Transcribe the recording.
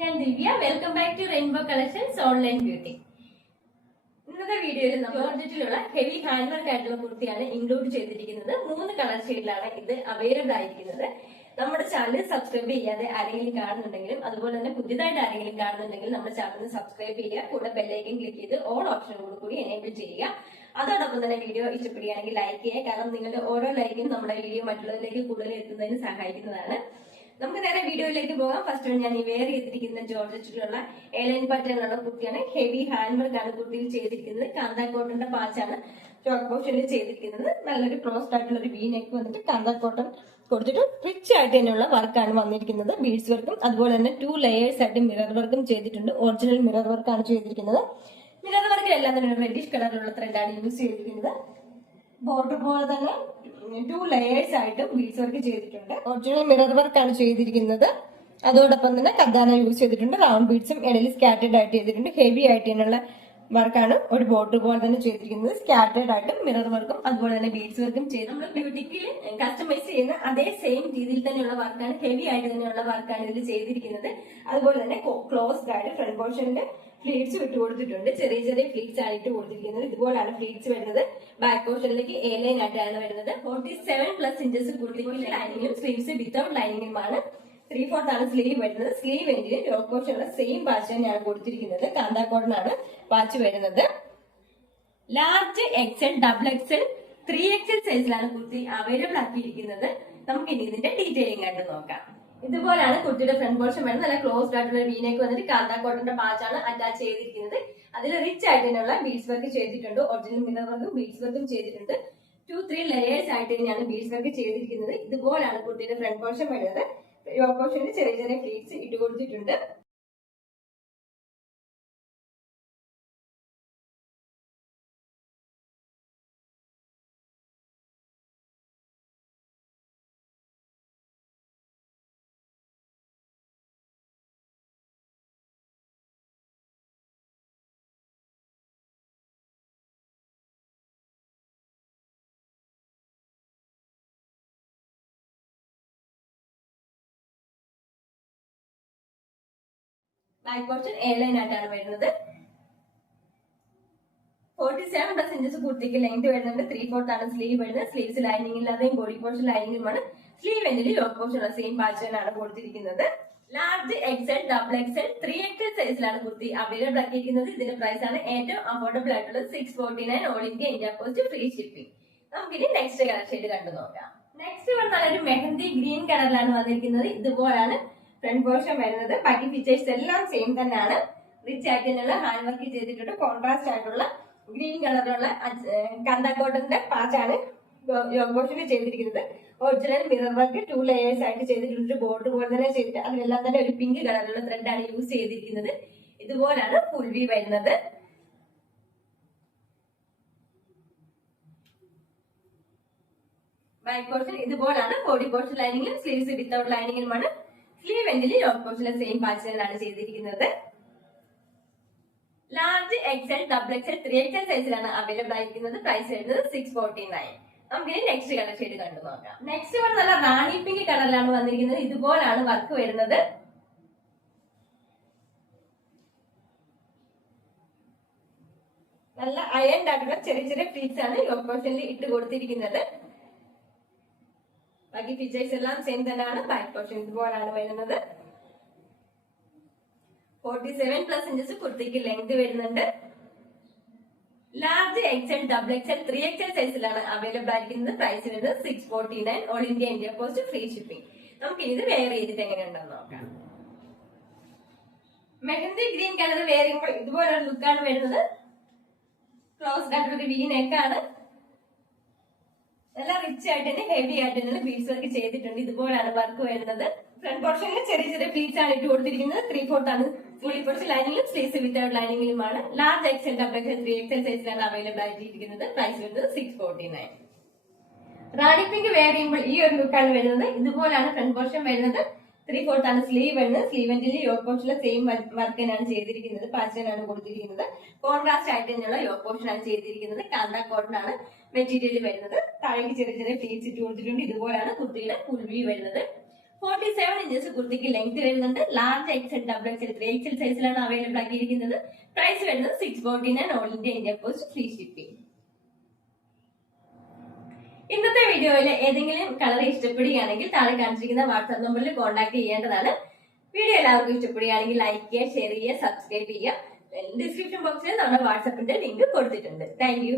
ഞാൻ Divya. Welcome back to Rainbow Collections online beauty. ഇന്നത്തെ വീഡിയോയിൽ ജോർജറ്റിലുള്ള ഹെവി ഹാൻഡ് വർക്ക് ആയിട്ടുള്ള കുർത്തിയാണ് ഇൻക്ലൂഡ് ചെയ്തിരിക്കുന്നത്. 3 കളർ ഷെയ്ഡിലാണ് ഇത് അവൈലബിൾ ആയിരിക്കുന്നത്. നമ്മുടെ ചാനൽ സബ്സ്ക്രൈബ് ചെയ്യാതെ ആരെങ്കിലും കാണുന്നുണ്ടെങ്കിലും അതുപോലെ തന്നെ പുതിയതായിട്ട് ആരെങ്കിലും കാണുന്നുണ്ടെങ്കിൽ നമ്മുടെ ചാനൽ സബ്സ്ക്രൈബ് ചെയ്യുക. കൂടെ ബെല്ലൈക്കൻ ക്ലിക്ക് ചെയ്ത് ഓൾ ഓപ്ഷനോട് കൂടി എനേബിൾ ചെയ്യുക. അതോടൊപ്പം തന്നെ വീഡിയോ ഇഷ്ടപ്പെടുകയാണെങ്കിൽ ലൈക്ക് ചെയ്യുക. കാരണം നിങ്ങളുടെ ഓരോ ലൈക്കും നമ്മുടെ വീഡിയോ മറ്റുള്ളവരിലേക്ക് കൂടുതൽ എത്തുന്നതിന് സഹായിക്കുന്നതാണ്. നമുക്ക് നേരെ വീഡിയോയിലേക്ക് പോകാം. ഫസ്റ്റ് ഞാൻ ഈ വെയർ ചെയ്തിരിക്കുന്ന ജോർജറ്റിലുള്ള എലൈൻ പാറ്റേണിലുള്ള കുർത്തിയാണ്. ഹെവി ഹാൻഡ് വർക്ക് ആണ് കുർത്തിയിൽ ചെയ്തിരിക്കുന്നത്. കാന്ത കോട്ടന്റെ പാച്ചാണ് ചോക്ക് പോർഷനിൽ ചെയ്തിരിക്കുന്നത്. നല്ലൊരു ക്ലോസ്ഡ് ആയിട്ടുള്ള ഒരു വി നെക്ക് വന്നിട്ട് കാന്ത കോട്ടൺ കൊടുത്തിട്ട് റിച്ച് ആയിട്ട് തന്നെയുള്ള വർക്കാണ് വന്നിരിക്കുന്നത്. ബീഡ്സ് വർക്കും അതുപോലെ തന്നെ 2 ലെയേഴ്സ് ആയിട്ട് മിറർ വർക്കും ചെയ്തിട്ടുണ്ട്. ഒറിജിനൽ മിറർ വർക്കാണ് ചെയ്തിരിക്കുന്നത്. മിറർ വർക്കിലെല്ലാം തന്നെ റെഡിഷ് കളറിലുള്ള ത്രെഡാണ് യൂസ് ചെയ്തിരിക്കുന്നത്. ബോർഡർ പോലെ തന്നെ 2 ലെയേഴ്സ് ആയിട്ട് ബീഡ്സ് വർക്ക് ചെയ്തിട്ടുണ്ട്. ഒറിജിനൽ മിറർ വർക്കാണ് ചെയ്തിരിക്കുന്നത്. അതോടൊപ്പം തന്നെ കദ്ദാന യൂസ് ചെയ്തിട്ടുണ്ട്. റൗണ്ട് ബീഡ്സും ഇടയിൽ സ്കാറ്റേഡ് ആയിട്ട് ചെയ്തിട്ടുണ്ട്. ഹെവി ആയിട്ടുള്ള വർക്കാണ് ഒരു ബോർഡർ പോലെ തന്നെ ചെയ്തിരിക്കുന്നത്. സ്കാറ്റേഡ് ആയിട്ട് മിറർ വർക്കും അതുപോലെ തന്നെ ബീഡ്സ് വർക്കും ചെയ്ത് നമ്മൾ ബ്യൂട്ടിക്ക് കസ്റ്റമൈസ് ചെയ്യുന്ന അതേ സെയിം രീതിയിൽ തന്നെയുള്ള വർക്കാണ്, ഹെവി ആയിട്ട് തന്നെയുള്ള വർക്കാണ് ഇതിൽ ചെയ്തിരിക്കുന്നത്. അതുപോലെ തന്നെ ക്ലോസ്ഡ് ആയിട്ട് ഫ്രണ്ട് പോർഷനിൽ ഫ്ലീറ്റ്സ് വിട്ട് കൊടുത്തിട്ടുണ്ട്. ചെറിയ ചെറിയ ഫ്ലീറ്റ്സ് ആയിട്ട് കൊടുത്തിരിക്കുന്നത്. ഇതുപോലാണ് ഫ്ലീറ്റ്സ് വരുന്നത്. ബാക്ക് പോർഷനിലേക്ക് എ ലൈൻ ആയിട്ടാണ് വരുന്നത്. 47+ ഇഞ്ചസ് കുർത്തിക്ക് ലൈനിങ്ങും സ്ലീവ്സ് വിത്തൗട്ട് ലൈനിങ്ങുമാണ്. 3/4 ആണ് സ്ലീവ് വരുന്നത്. സ്ലീവ് എൻഡിൽ യോക്ക് പോർഷനുള്ള സെയിം പാച്ച് തന്നെയാണ് കൊടുത്തിരിക്കുന്നത്. കാന്ത കോട്ടൺ ആണ് പാച്ച് വരുന്നത്. Large XL, double XL, 3XL സൈസിലാണ് കുർത്തി അവൈലബിൾ ആക്കിയിരിക്കുന്നത്. നമുക്ക് ഇനി ഇതിന്റെ ഡീറ്റെയിലിംഗ് കണ്ടു നോക്കാം. ഇതുപോലാണ് കുർത്തിയുടെ ഫ്രണ്ട് പോർഷൻ വരുന്നത്. നല്ല ക്ലോസ്ഡ് ആയിട്ടുള്ള വീനേക്ക് വന്നിട്ട് കാന്ത കോട്ടന്റെ പാച്ചാണ് അറ്റാച്ച് ചെയ്തിരിക്കുന്നത്. അതിൽ റിച്ച് ആയിട്ട് തന്നെയുള്ള ബീഡ്സ് വർക്ക് ചെയ്തിട്ടുണ്ട്. ഒറിജിനൽ മിറർ വർക്കും ബീഡ്സ് വർക്കും ചെയ്തിട്ടുണ്ട്. 2-3 ലെയേഴ്സ് ആയിട്ട് തന്നെയാണ് ബീഡ്സ് വർക്ക് ചെയ്തിരിക്കുന്നത്. ഇതുപോലാണ് കുർത്തിയുടെ ഫ്രണ്ട് പോർഷൻ വരുന്നത്. യോക്ക് പോർഷനിൽ ചെറിയ ചെറിയ ഫ്ലീറ്റ്സ് ഇട്ട് കൊടുത്തിട്ടുണ്ട്. ബാക്ക് പോർഷൻ എ ലൈൻ ആയിട്ടാണ് വരുന്നത്. 47+ ഇഞ്ചസ് കുർത്തിക്ക് ലെങ്ത് വരുന്നുണ്ട്. 3/4 ആണ് സ്ലീവ് വരുന്നത്. സ്ലീവ്സ് ലൈനിങ് ഇല്ലാതെയും ബോഡി പോർഷൻ ലൈനിങ്ങുമാണ്. സ്ലീവ് എൻഡിൽ യോക്ക് പോർഷനുള്ള സെയിം പാറ്റേണാണ് കൊടുത്തിരിക്കുന്നത്. Large XL, double XL, 3XL സൈസിലാണ് കുർത്തി അവൈലബിൾ ആക്കിയിരിക്കുന്നത്. ഇതിന്റെ പ്രൈസ് ആണ് ഏറ്റവും അഫോർഡബിൾ ആയിട്ടുള്ളത് 649 all India post free shipping. നമുക്കിനി നെക്സ്റ്റ് കളർ ഷെയ്ഡ് കണ്ടു നോക്കാം. നെക്സ്റ്റ് വന്നാൽ ഒരു മെഹന്തി ഗ്രീൻ കളറിലാണ് വന്നിരിക്കുന്നത്. ഇതുപോലാണ് ഫ്രണ്ട് പോർഷൻ വരുന്നത്. ബാക്കി ഫീച്ചേഴ്സ് എല്ലാം സെയിം തന്നെയാണ്. റിച്ച് ആയിട്ടുള്ള ഹാൻഡ് വർക്ക് ചെയ്തിട്ടുണ്ട്. കോൺട്രാസ്റ്റ് ആയിട്ടുള്ള ഗ്രീൻ കളറിലുള്ള കാന്ത കോട്ടന്റെ പാച്ചാണ് യോക്ക് പോർഷനിൽ ചെയ്തിരിക്കുന്നത്. ഒറിജിനൽ മിറർ വർക്ക് 2 ലെയേഴ്സ് ആയിട്ട് ചെയ്തിട്ടുണ്ട്. ബോർഡർ പോലെ തന്നെ ചെയ്തിട്ട് അതിലെല്ലാം തന്നെ ഒരു പിങ്ക് കളറിലുള്ള ത്രെഡാണ് യൂസ് ചെയ്തിരിക്കുന്നത്. ഇതുപോലാണ് ഫുൾ വി വരുന്നത്. ബാക്ക് പോർഷൻ ഇതുപോലാണ്. ബോഡി പോർഷൻ ലൈനിങ്ങിലും സ്ലീവ്സ് വിത്തൗട്ട് ലൈനിങ്ങിലുമാണ്. സ്ലീവ് എൻഡിൽ യോക്ക് പോർഷനിലെ സെയിം പാറ്റേണിലാണ് ചെയ്തിരിക്കുന്നത്. Large XL, double XL, 3XL സൈസിലാണ് അവൈലബിൾ ആയിരിക്കുന്നത്. പ്രൈസ് വരുന്നത് 649. നമുക്കിനി നെക്സ്റ്റ് കളർ ഷെയ്ഡ് കണ്ടു നോക്കാം. നെക്സ്റ്റ് വൺ നല്ല റാണി പിങ്ക് കളറിലാണ് വന്നിരിക്കുന്നത്. ഇതുപോലാണ് വർക്ക് വരുന്നത്. നല്ല അയൺ ആയിട്ടുള്ള ചെറിയ ചെറിയ ഫ്ലീറ്റ്സ് ആണ് യോക്ക് പോർഷനിൽ ഇട്ട് കൊടുത്തിരിക്കുന്നത്. ബാക്കി ഫീച്ചേഴ്സ് എല്ലാം സെയിം തന്നെയാണ്. ബാക്ക് പോർഷൻ ഇതുപോലാണ് വരുന്നത്. 47+ ഇഞ്ചസ് കുർത്തിക്ക് ലെങ്ത് വരുന്നുണ്ട്. Large XL, double XL, 3XL സൈസിലാണ് അവൈലബിൾ ആയിരിക്കുന്നത്. പ്രൈസ് വരുന്നത് 649 all India post free shipping. നമുക്ക് ഇത് വെയർ ചെയ്തിട്ട് എങ്ങനെയുണ്ടെന്ന് നോക്കാം. മെഹന്തി ഗ്രീൻ കളർ വെയർ ചെയ്യുമ്പോൾ ഇതുപോലൊരു ലുക്കാണ് വരുന്നത്. ക്ലോസ്ഡ് ആയിട്ടുള്ള വി നെക്കാണ്. നല്ല റിച്ച് ആയിട്ട് തന്നെ ഹെവി ആയിട്ട് തന്നെ ബീഡ്സ് വർക്ക് ചെയ്തിട്ടുണ്ട്. ഇതുപോലാണ് വർക്ക് വരുന്നത്. ഫ്രണ്ട് പോർഷനിൽ ചെറിയ ചെറിയ ഫ്ലീറ്റ്സ് ആണ് ഇട്ട് കൊടുത്തിരിക്കുന്നത്. 3/4 ആണ് ബോഡി പോർഷൻ ലൈനിങ്ങും സ്ലീവ്സ് വിത്തൗട്ട് ലൈനിങ്ങിലുമാണ്. Large XL, double XL, 3XL സൈസിലാണ് അവൈലബിൾ ആയിട്ടിരിക്കുന്നത്. പ്രൈസ് വരുന്നത് 649. റാണി പിങ്ക് വെയർ ചെയ്യുമ്പോൾ ഈ ഒരു ലുക്കാണ് വരുന്നത്. ഇതുപോലാണ് ഫ്രണ്ട് പോർഷൻ വരുന്നത്. 3/4 ആണ് സ്ലീവ് വരുന്നത്. സ്ലീവ് എൻഡിൽ യോക്ക് പോർഷനിലെ സെയിം വർക്ക് തന്നെയാണ് ചെയ്തിരിക്കുന്നത്. പാറ്റേണാണ് കൊടുത്തിരിക്കുന്നത്. കോൺട്രാസ്റ്റ് ആയിട്ട് തന്നെയുള്ള യോക്ക് പോർഷൻ ആണ് ചെയ്തിരിക്കുന്നത്. കാന്ത കോട്ടൺ ആണ് മെറ്റീരിയൽ വരുന്നത്. താഴേക്ക് ചെറിയ ചെറിയ ഫ്ലീറ്റ്സ് ഇട്ട് കൊടുത്തിട്ടുണ്ട്. ഇതുപോലാണ് കുർത്തിയുടെ ഫുൾ വ്യൂ വരുന്നത്. 47 ഇഞ്ചസ് കുർത്തിക്ക് ലെങ്ത് വരുന്നുണ്ട്. Large XL, double XL, 3XL സൈസിലാണ് അവൈലബിൾ ആക്കിയിരിക്കുന്നത്. പ്രൈസ് വരുന്നത് 649 all India post free shipping. ഇന്നത്തെ വീഡിയോയിൽ ഏതെങ്കിലും കളർ ഇഷ്ടപ്പെടുകയാണെങ്കിൽ താഴെ കാണിച്ചിരിക്കുന്ന വാട്സ്ആപ്പ് നമ്പറിൽ കോൺടാക്ട് ചെയ്യേണ്ടതാണ്. വീഡിയോ എല്ലാവർക്കും ഇഷ്ടപ്പെടുകയാണെങ്കിൽ ലൈക്ക് ചെയ്യുക, ഷെയർ ചെയ്യുക, സബ്സ്ക്രൈബ് ചെയ്യുക. ഡിസ്ക്രിപ്ഷൻ ബോക്സിൽ നമ്മുടെ വാട്സ്ആപ്പിന്റെ ലിങ്ക് കൊടുത്തിട്ടുണ്ട്. Thank you.